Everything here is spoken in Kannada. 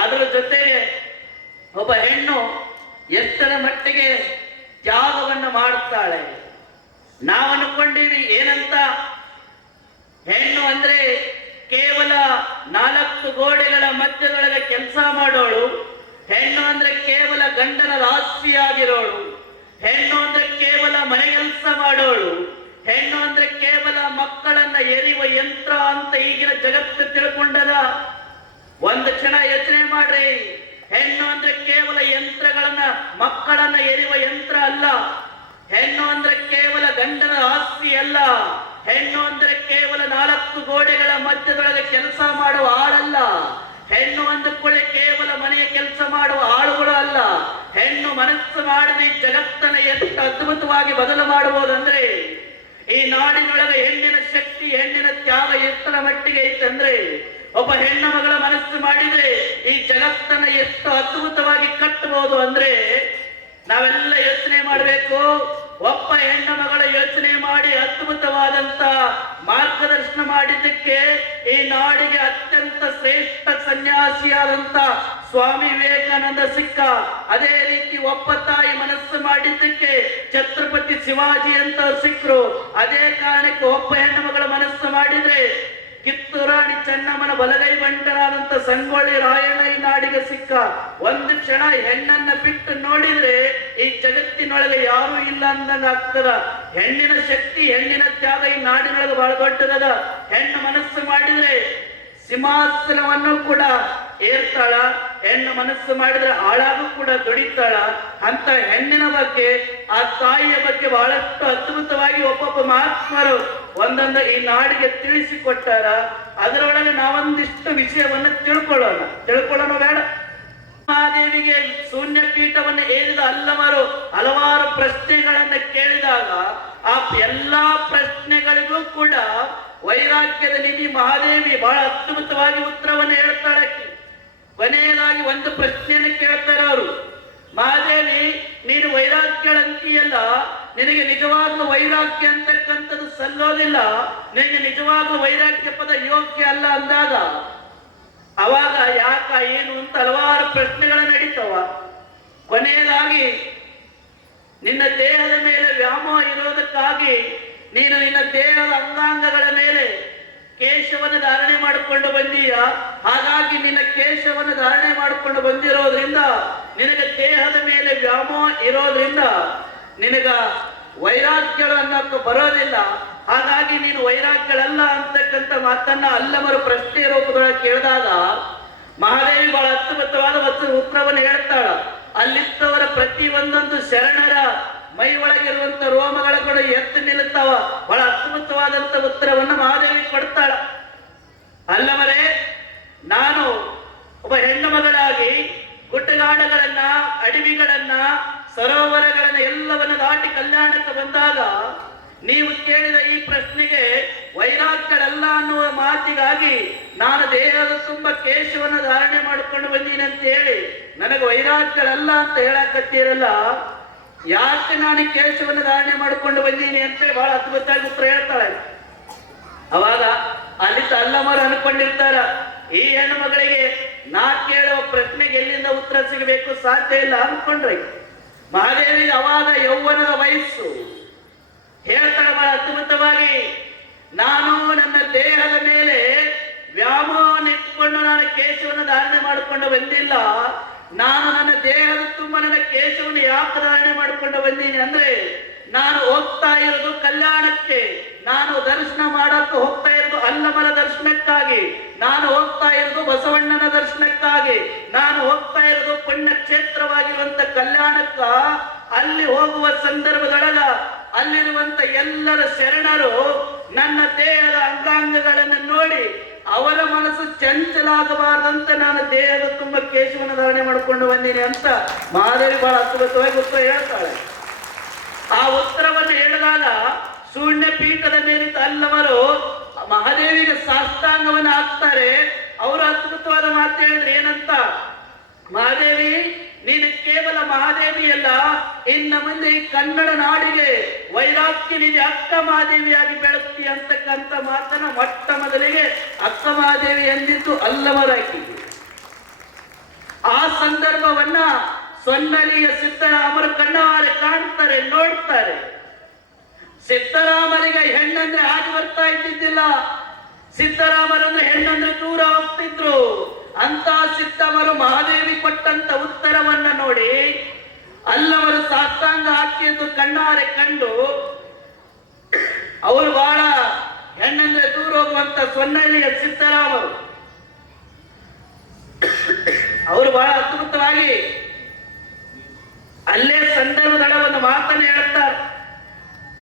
ಅದರ ಜೊತೆಗೆ ಒಬ್ಬ ಹೆಣ್ಣು ಎಷ್ಟರ ಮಟ್ಟಿಗೆ ತ್ಯಾಗವನ್ನು ಮಾಡುತ್ತಾಳೆ. ನಾವು ಅನ್ಕೊಂಡೀವಿ ಏನಂತ, ಹೆಣ್ಣು ಅಂದ್ರೆ ಕೇವಲ 4 ಗೋಡೆಗಳ ಮಧ್ಯದೊಳಗೆ ಕೆಲಸ ಮಾಡೋಳು, ಹೆಣ್ಣು ಅಂದ್ರೆ ಕೇವಲ ಗಂಡನ ದಾಸಿಯಾಗಿರೋಳು, ಹೆಣ್ಣು ಅಂದ್ರೆ ಕೇವಲ ಮನೆ ಕೆಲಸ ಮಾಡೋಳು, ಹೆಣ್ಣು ಅಂದ್ರೆ ಕೇವಲ ಮಕ್ಕಳನ್ನ ಎರಿಯುವ ಯಂತ್ರ ಅಂತ ಈಗಿನ ಜಗತ್ತು ತಿಳ್ಕೊಂಡದ. ಒಂದು ಕ್ಷಣ ಯೋಚನೆ ಮಾಡ್ರಿ, ಹೆಣ್ಣು ಅಂದ್ರೆ ಕೇವಲ ಯಂತ್ರಗಳನ್ನ ಮಕ್ಕಳನ್ನ ಎರಿಯುವ ಯಂತ್ರ ಅಲ್ಲ, ಹೆಣ್ಣು ಅಂದ್ರೆ ಕೇವಲ ಗಂಡನ ಆಸ್ತಿ ಅಲ್ಲ, ಹೆಣ್ಣು ಅಂದ್ರೆ ಕೇವಲ 4 ಗೋಡೆಗಳ ಮಧ್ಯದೊಳಗೆ ಕೆಲಸ ಮಾಡುವ ಆಳಲ್ಲ, ಹೆಣ್ಣು ಅಂದುಕೊಳ್ಳೆ ಕೇವಲ ಮನೆಯ ಕೆಲಸ ಮಾಡುವ ಆಳುಗಳು ಅಲ್ಲ. ಹೆಣ್ಣು ಮನಸ್ಸು ಮಾಡಿದ ಜಗತ್ತನ್ನ ಎಷ್ಟು ಅದ್ಭುತವಾಗಿ ಬದಲು ಮಾಡಬಹುದಂದ್ರೆ, ಈ ನಾಡಿನೊಳಗೆ ಹೆಣ್ಣಿನ ಶಕ್ತಿ, ಹೆಣ್ಣಿನ ತ್ಯಾಗ ಎಷ್ಟರ ಮಟ್ಟಿಗೆ ಐತಂದ್ರೆ, ಒಬ್ಬ ಹೆಣ್ಣ ಮಗಳ ಮನಸ್ಸು ಮಾಡಿದ್ರೆ ಈ ಜಗತ್ತನ್ನ ಎಷ್ಟು ಅದ್ಭುತವಾಗಿ ಕಟ್ಟಬಹುದು ಅಂದ್ರೆ, ನಾವೆಲ್ಲ ಯೋಚನೆ ಮಾಡಬೇಕು. ಒಬ್ಬ ಹೆಣ್ಣ ಮಗಳ ಯೋಚನೆ ಮಾಡಿ ಅದ್ಭುತವಾದಂತ ಮಾರ್ಗದರ್ಶನ ಮಾಡಿದ್ದಕ್ಕೆ ಈ ನಾಡಿಗೆ ಅತ್ಯಂತ ಶ್ರೇಷ್ಠ ಸನ್ಯಾಸಿಯಾದಂತ ಸ್ವಾಮಿ ವಿವೇಕಾನಂದ ಸಿಕ್ಕ. ಅದೇ ರೀತಿ ಒಬ್ಬ ತಾಯಿ ಮನಸ್ಸು ಮಾಡಿದ್ದಕ್ಕೆ ಛತ್ರಪತಿ ಶಿವಾಜಿ ಅಂತ ಸಿಕ್ಕರು. ಅದೇ ಕಾರಣಕ್ಕೆ ಒಬ್ಬ ಹೆಣ್ಣು ಮಗಳ ಮನಸ್ಸು ಮಾಡಿದ್ರೆ ಕಿತ್ತೂರು ರಾಣಿ ಚೆನ್ನಮ್ಮನ ಬಲಗೈ ಬಂಟನಾದಂತ ಸಂಗೊಳ್ಳಿ ರಾಯಣ್ಣ ಈ ನಾಡಿಗೆ ಸಿಕ್ಕ. ಒಂದು ಕ್ಷಣ ಹೆಣ್ಣನ್ನ ಬಿಟ್ಟು ನೋಡಿದ್ರೆ ಈ ಜಗತ್ತಿನೊಳಗೆ ಯಾರು ಇಲ್ಲ ಅಂದಂಗ ಆಗ್ತದ. ಹೆಣ್ಣಿನ ಶಕ್ತಿ, ಹೆಣ್ಣಿನ ತ್ಯಾಗ ಈ ನಾಡಿನೊಳಗೆ ಬಹಳ ದೊಡ್ಡದದ. ಹೆಣ್ಣು ಮನಸ್ಸು ಮಾಡಿದ್ರೆ ಸಿಂಹಾಸನವನ್ನು ಕೂಡ ಏರ್ತಾಳ, ಹೆಣ್ಣು ಮನಸ್ಸು ಮಾಡಿದ್ರೆ ಆಳಾಗೂ ಕೂಡ ದುಡಿತಾಳ. ಅಂತ ಹೆಣ್ಣಿನ ಬಗ್ಗೆ, ಆ ತಾಯಿಯ ಬಗ್ಗೆ ಬಹಳಷ್ಟು ಅದ್ಭುತವಾಗಿ ಒಬ್ಬೊಬ್ಬ ಮಹಾತ್ಮರು ಒಂದೊಂದು ಈ ನಾಡಿಗೆ ತಿಳಿಸಿಕೊಟ್ಟಾರ. ಅದರೊಳಗೆ ನಾವೊಂದಿಷ್ಟು ವಿಷಯವನ್ನು ತಿಳ್ಕೊಳ್ಳೋಣ ಬೇಡ. ಮಹಾದೇವಿಗೆ ಶೂನ್ಯ ಪೀಠವನ್ನು ಏರಿದ ಅಲ್ಲವರು ಹಲವಾರು ಪ್ರಶ್ನೆಗಳನ್ನ ಕೇಳಿದಾಗ ಆ ಎಲ್ಲಾ ಪ್ರಶ್ನೆಗಳಿಗೂ ಕೂಡ ವೈರಾಗ್ಯದ ನಿಧಿ ಮಹಾದೇವಿ ಬಹಳ ಅದ್ಭುತವಾಗಿ ಉತ್ತರವನ್ನು ಹೇಳ್ತಾಳೆ. ಕೊನೆಯದಾಗಿ ಒಂದು ಪ್ರಶ್ನೆಯನ್ನು ಕೇಳ್ತಾರೆ ಅವರು, ಮಹಾದೇವಿ ನೀನು ವೈರಾಗ್ಯಳಂತೀಯಲ್ಲ, ನಿನಗೆ ನಿಜವಾಗ್ಲೂ ವೈರಾಗ್ಯ ಅಂತಕ್ಕಂಥದ್ದು ಸಲ್ಲೋದಿಲ್ಲ, ನಿನಗೆ ನಿಜವಾಗ್ಲೂ ವೈರಾಗ್ಯ ಪದ ಯೋಗ್ಯ ಅಲ್ಲ ಅಂದಾಗ ಅವಾಗ ಯಾಕ ಏನು ಅಂತ ಹಲವಾರು ಪ್ರಶ್ನೆಗಳು ನಡೀತವ. ಕೊನೆಯದಾಗಿ ನಿನ್ನ ದೇಹದ ಮೇಲೆ ವ್ಯಾಮೋಹ ಇರೋದಕ್ಕಾಗಿ ನೀನು ನಿನ್ನ ದೇಹದ ಅಂಗಾಂಗಗಳ ಮೇಲೆ ಕೇಶವನ್ನು ಧಾರಣೆ ಮಾಡಿಕೊಂಡು ಬಂದೀಯ. ಹಾಗಾಗಿ ನಿನ್ನ ಕೇಶವನ್ನು ಧಾರಣೆ ಮಾಡಿಕೊಂಡು ಬಂದಿರೋದ್ರಿಂದ ನಿನಗೆ ದೇಹದ ಮೇಲೆ ವ್ಯಾಮೋಹ ಇರೋದ್ರಿಂದ ನಿನಗ ವೈರಾಗ್ಯಗಳು ಅನ್ನೋಕೆ ಬರೋದಿಲ್ಲ. ಹಾಗಾಗಿ ನೀನು ವೈರಾಗ್ಯಗಳಲ್ಲ ಅಂತಕ್ಕಂಥ ಮಾತನ್ನ ಅಲ್ಲಮರು ಪ್ರಶ್ನೆ ರೂಪದೊಳಗೆ ಕೇಳಿದಾಗ ಮಹಾದೇವಿ ಬಹಳ ಅದ್ಭುತವಾದ ಉತ್ತರವನ್ನು ಹೇಳ್ತಾಳ. ಅಲ್ಲಿದ್ದವರ ಪ್ರತಿ ಒಂದೊಂದು ಶರಣರ ಮೈ ಒಳಗಿರುವಂತ ರೋಮಗಳ ಕೂಡ ಎತ್ತು ನಿಲ್ಲುತ್ತಾವ. ಬಹಳ ಅದ್ಭುತವಾದಂತ ಉತ್ತರವನ್ನು ಮಹಾದೇವಿ ಕೊಡ್ತಾಳ. ಅಲ್ಲವರೇ, ನಾನು ಒಬ್ಬ ಹೆಣ್ಣು ಮಗಳಾಗಿ ಗುಡ್ಡಗಾಡುಗಳನ್ನ, ಅಡವಿಗಳನ್ನ, ಸರೋವರಗಳನ್ನ ಎಲ್ಲವನ್ನ ದಾಟಿ ಕಲ್ಯಾಣಕ್ಕೆ ಬಂದಾಗ ನೀವು ಕೇಳಿದ ಈ ಪ್ರಶ್ನೆಗೆ ವೈರಾಗ್ಯಗಳಲ್ಲ ಅನ್ನುವ ಮಾತಿಗಾಗಿ ನಾನು ದೇಹದ ತುಂಬ ಕೇಶವನ್ನು ಧಾರಣೆ ಮಾಡಿಕೊಂಡು ಬಂದೀನಿ ಅಂತ ಹೇಳಿ ನನಗೆ ವೈರಾಗ್ಯಗಳಲ್ಲ ಅಂತ ಹೇಳಕತ್ತೀರಲ್ಲ, ಯಾಕೆ ನಾನು ಕೇಶವನ್ನು ಧಾರಣೆ ಮಾಡಿಕೊಂಡು ಬಂದೀನಿ ಅಂತೇಳಿ ಬಹಳ ಅದ್ಭುತವಾಗಿ ಉತ್ತರ ಹೇಳ್ತಾಳೆ. ಅವಾಗ ಅಲ್ಲಿದ್ದ ಅಲ್ಲಮರು ಅನ್ಕೊಂಡಿರ್ತಾರ, ಈ ಹೆಣ್ಣು ಮಗಳಿಗೆ ನಾ ಕೇಳುವ ಪ್ರಶ್ನೆಗೆ ಎಲ್ಲಿಂದ ಉತ್ತರ ಸಿಗಬೇಕು, ಸಾಧ್ಯ ಇಲ್ಲ ಅನ್ಕೊಂಡ್ರಿ. ಮಹಾದೇವಿಗೆ ಅವಾಗ ಯೌವನದ ವಯಸ್ಸು. ಹೇಳ್ತಾಳೆ ಬಹಳ ಅದ್ಭುತವಾಗಿ, ನಾನು ನನ್ನ ದೇಹದ ಮೇಲೆ ವ್ಯಾಮೋಹನಿಟ್ಕೊಂಡು ನಾನು ಕೇಶವನ್ನು ಧಾರಣೆ ಮಾಡಿಕೊಂಡು ಬಂದಿಲ್ಲ. ನಾನು ನನ್ನ ದೇಹದ ತುಂಬ ನನ್ನ ಕೇಶವನ್ನು ಯಾಕೆ ಧಾರಣೆ ಮಾಡಿಕೊಂಡು ಬಂದೀನಿ ಅಂದ್ರೆ, ನಾನು ಹೋಗ್ತಾ ಇರೋದು ಕಲ್ಯಾಣಕ್ಕೆ, ನಾನು ದರ್ಶನ ಮಾಡಕ್ಕೆ ಹೋಗ್ತಾ ಇರೋದು ಅಲ್ಲಮರ ದರ್ಶನಕ್ಕಾಗಿ, ನಾನು ಹೋಗ್ತಾ ಇರೋದು ಬಸವಣ್ಣನ ದರ್ಶನಕ್ಕಾಗಿ, ನಾನು ಹೋಗ್ತಾ ಇರೋದು ಪುಣ್ಯ ಕ್ಷೇತ್ರವಾಗಿರುವಂತ ಕಲ್ಯಾಣಕ್ಕ. ಅಲ್ಲಿ ಹೋಗುವ ಸಂದರ್ಭದೊಳಗ ಅಲ್ಲಿರುವಂತ ಎಲ್ಲರ ಶರಣರು ನನ್ನ ದೇಹದ ಅಂಗಾಂಗಗಳನ್ನು ನೋಡಿ ಅವರ ಮನಸ್ಸು ಚಂಚಲಾಗಬಾರ್ದಂತ ನಾನು ದೇಹದ ತುಂಬ ಕೇಶವನ್ನು ಧಾರಣೆ ಮಾಡಿಕೊಂಡು ಬಂದೀನಿ ಅಂತ ಮಹಾದೇವಿ ಬಹಳ ಅದ್ಭುತವಾಗಿ ಉತ್ತರ ಹೇಳ್ತಾಳೆ. ಆ ಉತ್ತರವನ್ನು ಹೇಳಿದಾಗ ಶೂನ್ಯ ಪೀಠದ ಮೇಲಿದ್ದ ಅಲ್ಲವರು ಮಹಾದೇವಿಗೆ ಸಾಷ್ಟಾಂಗವನ್ನು ಹಾಕ್ತಾರೆ. ಅವರು ಅದ್ಭುತವಾದ ಮಾತು ಹೇಳಿದ್ರೆ ಏನಂತ, ಮಹಾದೇವಿ ನೀನು ಕೇವಲ ಮಹಾದೇವಿ ಅಲ್ಲ, ಇನ್ನ ಮುಂದೆ ಈ ಕನ್ನಡ ನಾಡಿಗೆ ವೈರಾಗ್ಯ ನಿಧಿ ಅಕ್ಕ ಮಹಾದೇವಿಯಾಗಿ ಬೆಳಗ್ತಿ ಅಂತಕ್ಕಂಥ ಮಾತನ್ನ ಮೊಟ್ಟ ಮೊದಲಿಗೆ ಅಕ್ಕ ಮಹಾದೇವಿ ಎಂದಿದ್ದು ಅಲ್ಲವರಾಕಿ. ಸಂದರ್ಭವನ್ನ ಸೊನ್ನಲಿಯ ಸಿದ್ದರಾಮರು ಕಣ್ಣಾರೆ ಕಾಣ್ತಾರೆ, ನೋಡ್ತಾರೆ. ಸಿದ್ದರಾಮರಿಗೆ ಹೆಣ್ಣಂದ್ರೆ ಹಾಗೆ ಬರ್ತಾ ಇದ್ದಿದ್ದಿಲ್ಲ. ಸಿದ್ದರಾಮರಂದ್ರೆ ಹೆಣ್ಣಂದ್ರೆ ದೂರ ಹೋಗ್ತಿದ್ರು. ಅಂತ ಸಿದ್ದಮರು ಮಹಾದೇವಿ ಕೊಟ್ಟಂತ ಉತ್ತರವನ್ನ ನೋಡಿ ಅಲ್ಲವರು ಸಾಷ್ಟಾಂಗ ಹಾಕಿದ್ದು ಕಣ್ಣಾರೆ ಕಂಡು ಅವರು ಬಹಳ ಹೆಣ್ಣಂದ್ರೆ ದೂರ ಹೋಗುವಂತ ಸೊನ್ನಲಿಯ ಸಿದ್ದರಾಮರು